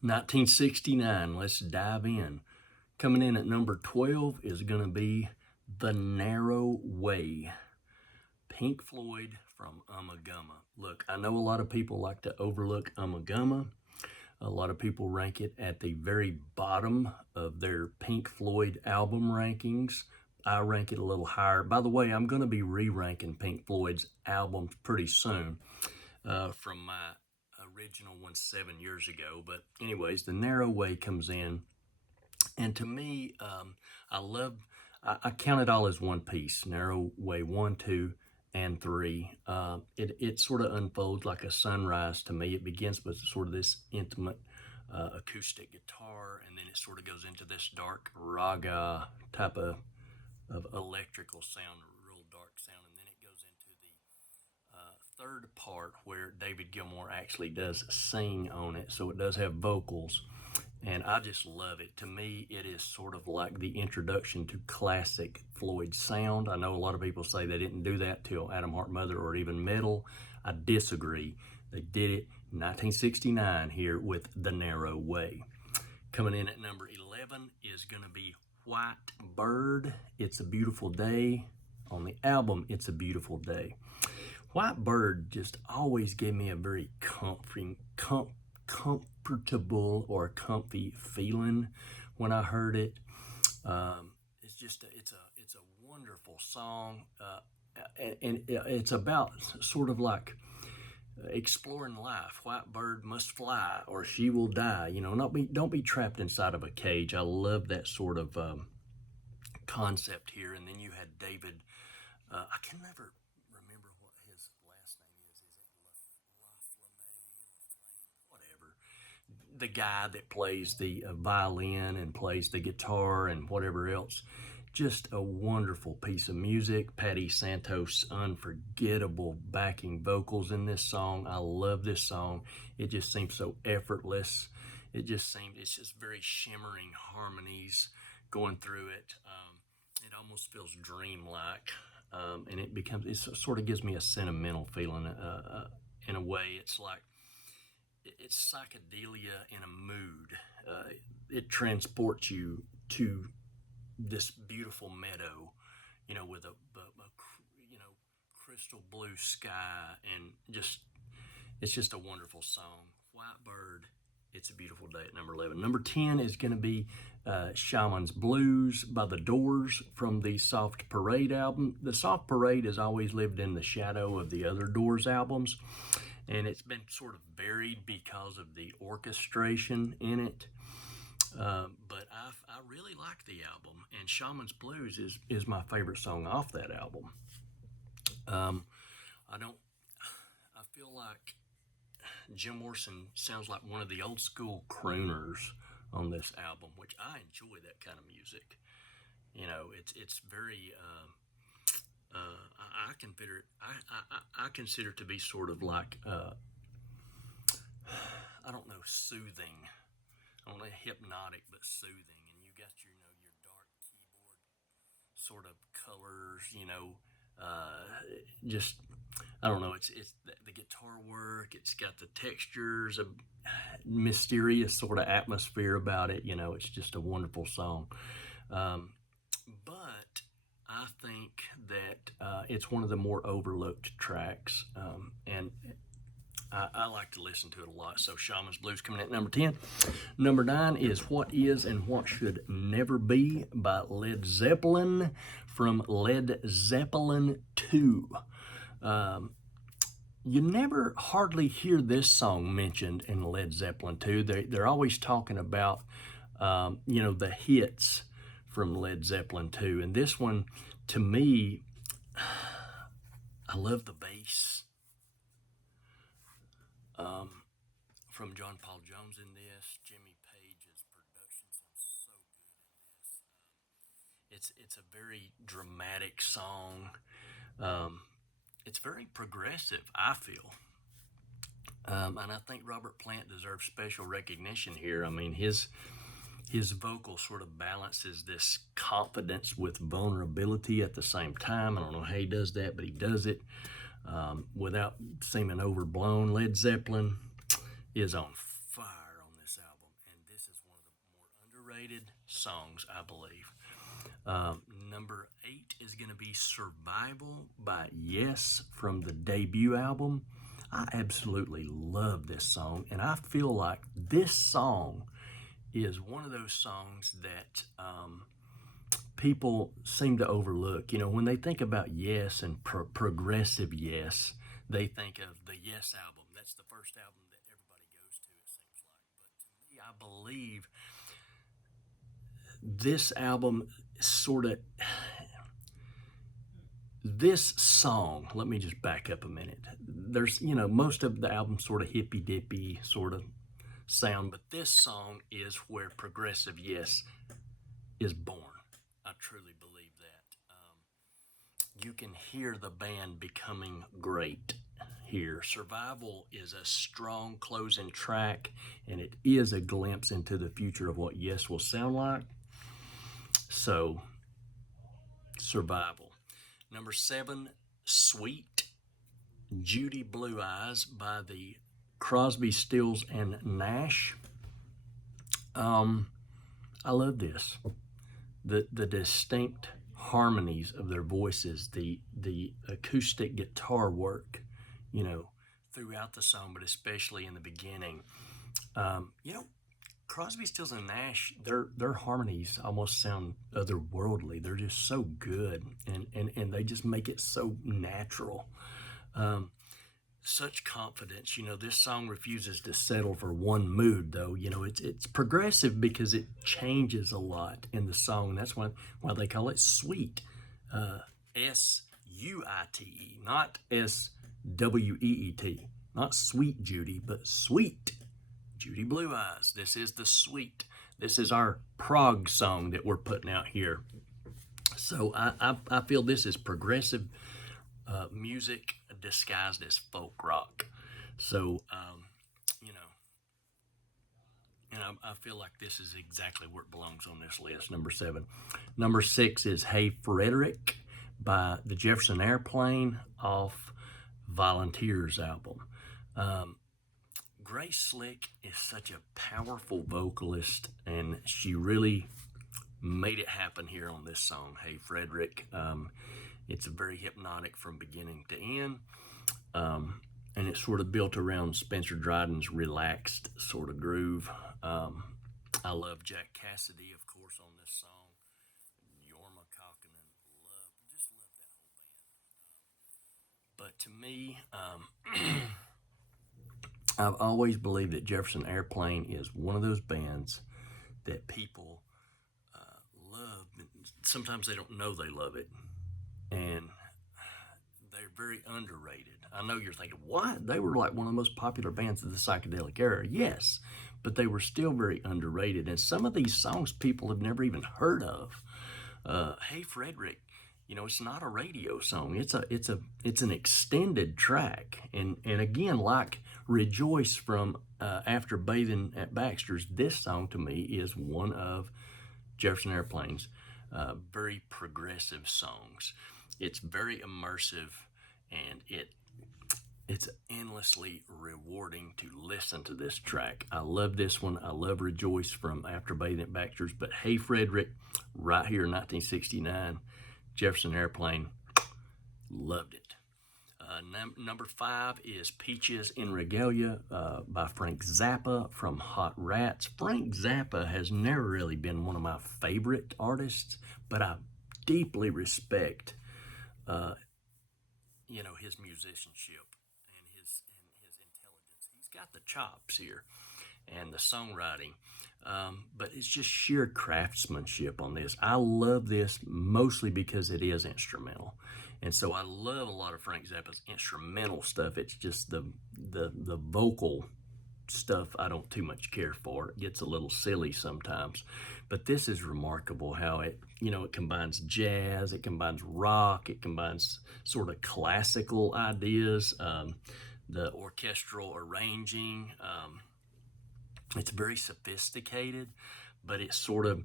1969, let's dive in. Coming in at number 12 is going to be The Narrow Way, Pink Floyd from Ummagumma. Look, I know a lot of people like to overlook Ummagumma. A lot of people rank it at the very bottom of their Pink Floyd album rankings. I rank it a little higher. By the way, I'm going to be re-ranking Pink Floyd's albums pretty soon from my original one 7 years ago. But anyways, The Narrow Way comes in. And to me, I count it all as one piece. Narrow Way 1, 2, and 3. It sort of unfolds like a sunrise to me. It begins with sort of this intimate acoustic guitar, and then it sort of goes into this dark raga type of electrical sound, a real dark sound, and then it goes into the third part where David Gilmour actually does sing on it, so it does have vocals, and I just love it. To me, it is sort of like the introduction to classic Floyd sound. I know a lot of people say they didn't do that till Adam Hart Mother or even Metal. I disagree. They did it in 1969 here with The Narrow Way. Coming in at number 11 is going to be White Bird, It's a Beautiful Day. On the album, It's a Beautiful Day. White Bird just always gave me a very comfortable or comfy feeling when I heard it. It's a wonderful song, and it's about sort of like exploring life. White bird must fly or she will die. Don't be trapped inside of a cage. I love that sort of concept here. And then you had David. I can never remember what his last name is. Is it whatever? The guy that plays the violin and plays the guitar and whatever else. Just a wonderful piece of music. Patty Santos' unforgettable backing vocals in this song. I love this song. It just seems so effortless. It's just very shimmering harmonies going through it. It almost feels dreamlike, and it sort of gives me a sentimental feeling in a way. It's psychedelia in a mood. It transports you to this beautiful meadow, with a crystal blue sky, and it's just a wonderful song. White Bird, It's a Beautiful Day at number 11. Number 10 is going to be Shaman's Blues by The Doors from the Soft Parade album. The Soft Parade has always lived in the shadow of the other Doors albums, and it's been sort of buried because of the orchestration in it. But I really like the album, and Shaman's Blues is my favorite song off that album. I feel like Jim Morrison sounds like one of the old school crooners on this album, which I enjoy that kind of music. It's very. I consider it to be sort of like I don't know, soothing. I don't know, hypnotic but soothing. And you got your dark keyboard sort of colors. Just I don't know. It's the guitar work. It's got the textures, a mysterious sort of atmosphere about it. It's just a wonderful song. But I think that it's one of the more overlooked tracks, and I like to listen to it a lot. So Shaman's Blues coming at number 10. Number 9 is What Is and What Should Never Be by Led Zeppelin from Led Zeppelin 2. You never hardly hear this song mentioned in Led Zeppelin 2. They're always talking about, the hits from Led Zeppelin 2. And this one, to me, I love the bass. From John Paul Jones in this. Jimmy Page's production sounds so good in this. It's a very dramatic song. It's very progressive, I feel. And I think Robert Plant deserves special recognition here. I mean, his vocal sort of balances this confidence with vulnerability at the same time. I don't know how he does that, but he does it without seeming overblown. Led Zeppelin is on fire on this album. underrated songs, I believe. Number 8 is going to be Survival by Yes from the debut album. I absolutely love this song, and I feel like this song is one of those songs that people seem to overlook. You know, when they think about Yes and progressive Yes, they think of the Yes album. That's the first album that everybody goes to, it seems like. But to me, I believe this album sort of, this song, let me just back up a minute. There's, you know, most of the album sort of hippy dippy sort of sound, but this song is where progressive Yes is born. I truly believe that. You can hear the band becoming great here. Survival is a strong closing track, and it is a glimpse into the future of what Yes will sound like. So, Survival. Number 7, Sweet, Judy Blue Eyes by the Crosby, Stills, and Nash. I love this. The distinct harmonies of their voices, the acoustic guitar work, you know, throughout the song, but especially in the beginning. You know, Crosby, Stills, and Nash, their harmonies almost sound otherworldly. They're just so good, and they just make it so natural. Such confidence. You know, this song refuses to settle for one mood, though. You know, it's progressive because it changes a lot in the song. That's why they call it sweet. Suite, not Sweet. Not Sweet Judy, but Sweet Judy Blue Eyes. This is the Sweet. This is our prog song that we're putting out here. So I feel this is progressive music disguised as folk rock. So, you know, and I feel like this is exactly where it belongs on this list, number 7. Number 6 is Hey Frederick by the Jefferson Airplane off Volunteers album. Grace Slick is such a powerful vocalist, and she really made it happen here on this song, Hey Frederick. It's very hypnotic from beginning to end, and it's sort of built around Spencer Dryden's relaxed sort of groove. I love Jack Cassidy, of course, on this song. Jorma Kaukonen, just love that whole band. But to me, I've always believed that Jefferson Airplane is one of those bands that people love. Sometimes they don't know they love it, and they're very underrated. I know you're thinking, what? They were like one of the most popular bands of the psychedelic era. Yes, but they were still very underrated. And some of these songs people have never even heard of. Hey Frederick, you know, it's not a radio song. It's an extended track. And again, like Rejoice from After Bathing at Baxter's, this song to me is one of Jefferson Airplane's very progressive songs. It's very immersive, and it's endlessly rewarding to listen to this track. I love this one. I love Rejoice from After Bathing at Baxter's, but Hey Frederick, right here in 1969, Jefferson Airplane, loved it. Number 5 is Peaches in Regalia by Frank Zappa from Hot Rats. Frank Zappa has never really been one of my favorite artists, but I deeply respect you know, his musicianship and his intelligence. He's got the chops here and the songwriting, but it's just sheer craftsmanship on this. I love this mostly because it is instrumental, and so I love a lot of Frank Zappa's instrumental stuff. It's just the vocal stuff I don't too much care for. It gets a little silly sometimes, but this is remarkable how it, you know, it combines jazz, it combines rock, it combines sort of classical ideas, the orchestral arranging. It's very sophisticated, but it sort of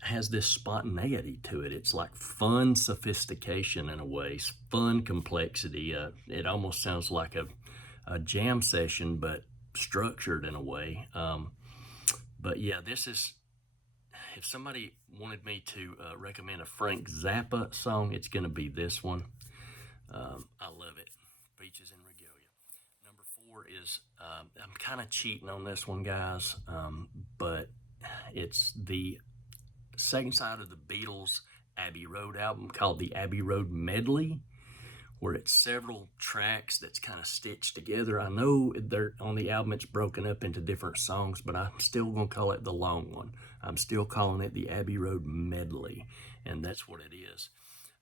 has this spontaneity to it. It's like fun sophistication in a way, fun complexity. It almost sounds like a jam session, but structured in a way. But yeah, this is if somebody wanted me to recommend a Frank Zappa song, it's going to be this one. I love it. Beaches and Regalia. Number 4 is, I'm kind of cheating on this one, guys, but it's the second side of the Beatles Abbey Road album called the Abbey Road Medley, where it's several tracks that's kind of stitched together. I know they're on the album, it's broken up into different songs, but I'm still going to call it the long one. I'm still calling it the Abbey Road Medley, and that's what it is.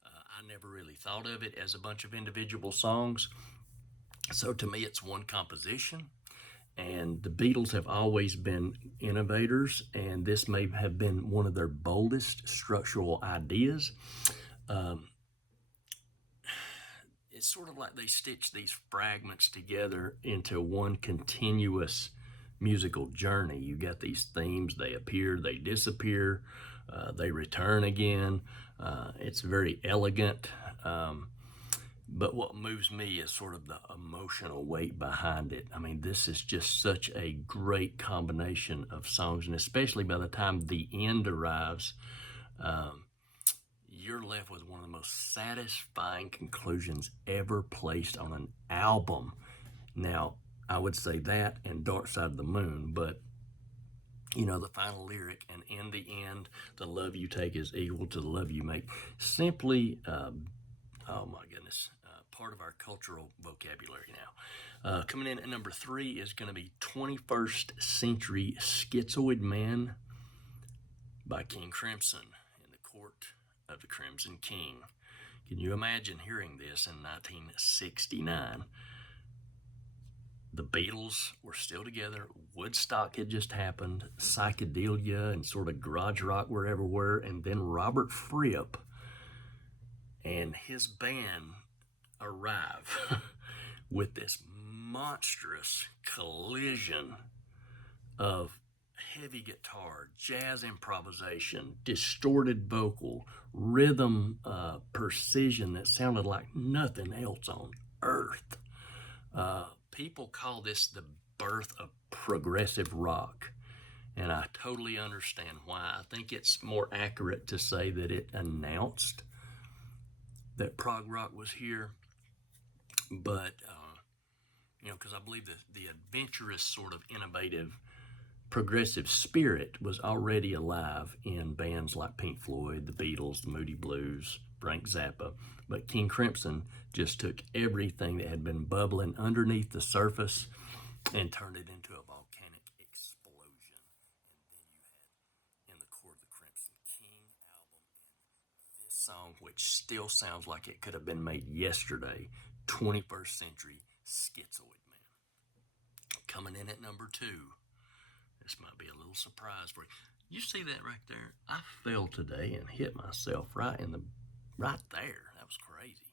I never really thought of it as a bunch of individual songs. So to me, it's one composition. And the Beatles have always been innovators, and this may have been one of their boldest structural ideas. It's sort of like they stitch these fragments together into one continuous musical journey. You got these themes, they appear, they disappear, they return again. It's very elegant. But what moves me is sort of the emotional weight behind it. I mean, this is just such a great combination of songs, and especially by the time the end arrives, you're left with one of the most satisfying conclusions ever placed on an album. Now, I would say that and Dark Side of the Moon, but you know, the final lyric, and in the end, the love you take is equal to the love you make. Simply, oh my goodness, part of our cultural vocabulary now. Coming in at number 3 is going to be 21st Century Schizoid Man by King Crimson in the Court of the Crimson King. Can you imagine hearing this in 1969? The Beatles were still together. Woodstock had just happened. Psychedelia and sort of garage rock were everywhere. And then Robert Fripp and his band arrive with this monstrous collision of heavy guitar, jazz improvisation, distorted vocal, rhythm precision that sounded like nothing else on earth. People call this the birth of progressive rock, and I totally understand why. I think it's more accurate to say that it announced that prog rock was here, but you know, because I believe that the adventurous sort of innovative progressive spirit was already alive in bands like Pink Floyd, the Beatles, the Moody Blues, Frank Zappa. But King Crimson just took everything that had been bubbling underneath the surface and turned it into a volcanic explosion. And then you had In the Court of the Crimson King album and this song, which still sounds like it could have been made yesterday, 21st Century Schizoid Man. Coming in at number 2. This might be a little surprise for you. You see that right there? I fell today and hit myself right there. That was crazy.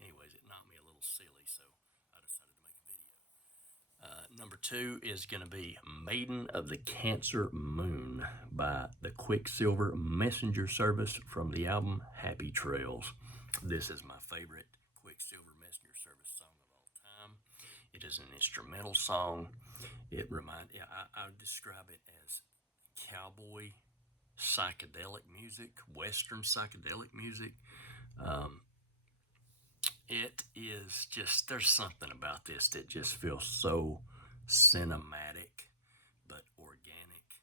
Anyways, it knocked me a little silly, so I decided to make a video. Number 2 is going to be Maiden of the Cancer Moon by the Quicksilver Messenger Service from the album Happy Trails. This is my favorite Quicksilver Messenger Service song of all time. It is an instrumental song. I describe it as cowboy psychedelic music, Western psychedelic music. It is just, there's something about this that just feels so cinematic, but organic.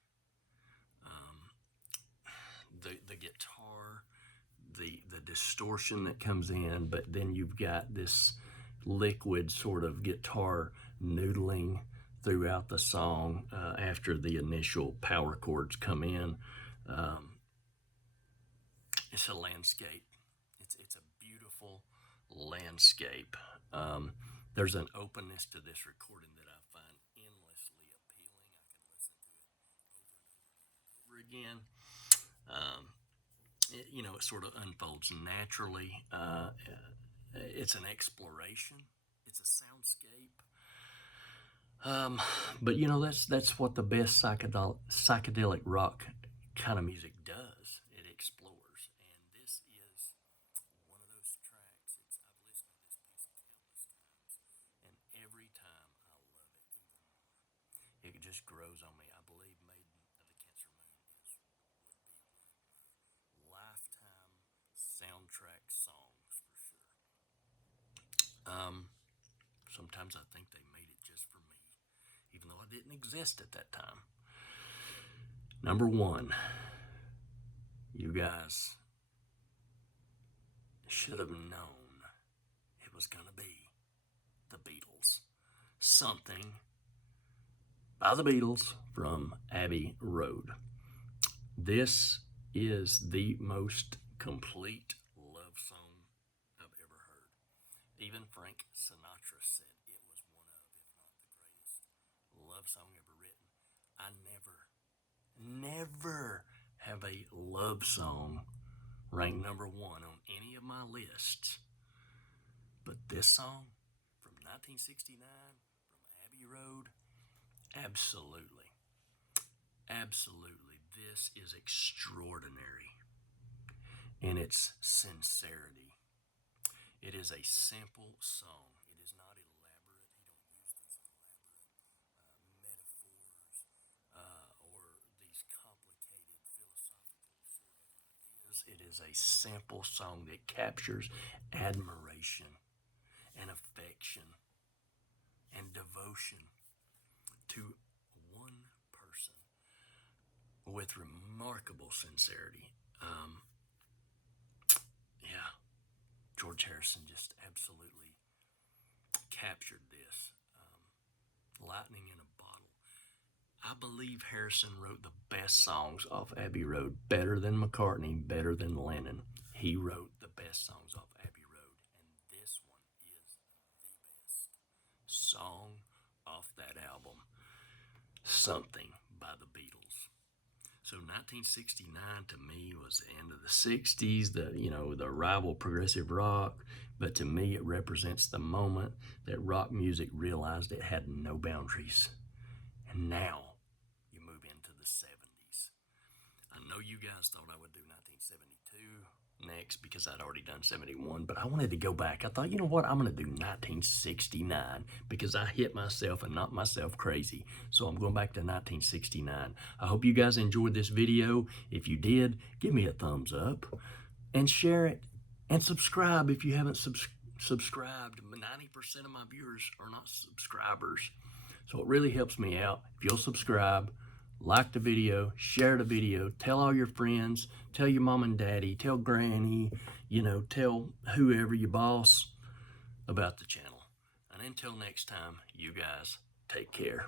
The guitar, the distortion that comes in, but then you've got this liquid sort of guitar noodling throughout the song after the initial power chords come in. It's a landscape. It's a beautiful landscape. There's an openness to this recording that I find endlessly appealing. I could listen to it over and over again. It sort of unfolds naturally. It's an exploration. It's a soundscape. But that's what the best psychedelic rock kind of music does. It explores, and this is one of those tracks. I've listened to this piece countless times, and every time I love it even more. It just grows on me. I believe Maiden of the Cancer Moon would be Sometimes I think they made it just for me, even though I didn't exist at that time. Number one, you guys should have known it was going to be the Beatles. Something by the Beatles from Abbey Road. This is the most complete love song I've ever heard. Even Frank Sinatra said it was one of, if not the greatest, love song ever written. I never have a love song ranked number one on any of my lists. But this song from 1969 from Abbey Road, absolutely. Absolutely. This is extraordinary in its sincerity. It is a simple song. It is not elaborate. He don't use these elaborate metaphors or these complicated philosophical sort of ideas. It is a simple song that captures admiration and affection and devotion to one person with remarkable sincerity. Yeah, George Harrison just absolutely captured this. Lightning in a bottle. I believe Harrison wrote the best songs off Abbey Road, better than McCartney, better than Lennon. He wrote the best songs off Abbey Road, and this one is the best song off that album. Something by the Beatles. So 1969 to me was the end of the 60s, the arrival of progressive rock, but to me it represents the moment that rock music realized it had no boundaries. And now you move into the 70s. I know you guys thought I would do 1972 next because I'd already done 71, but I wanted to go back. I thought, you know what, I'm going to do 1969 because I hit myself and knocked myself crazy. So I'm going back to 1969. I hope you guys enjoyed this video. If you did, give me a thumbs up and share it and subscribe if you haven't subscribed. 90% of my viewers are not subscribers. So it really helps me out if you'll subscribe, like the video, share the video, tell all your friends, tell your mom and daddy, tell granny, tell whoever, your boss, about the channel. And until next time, you guys take care.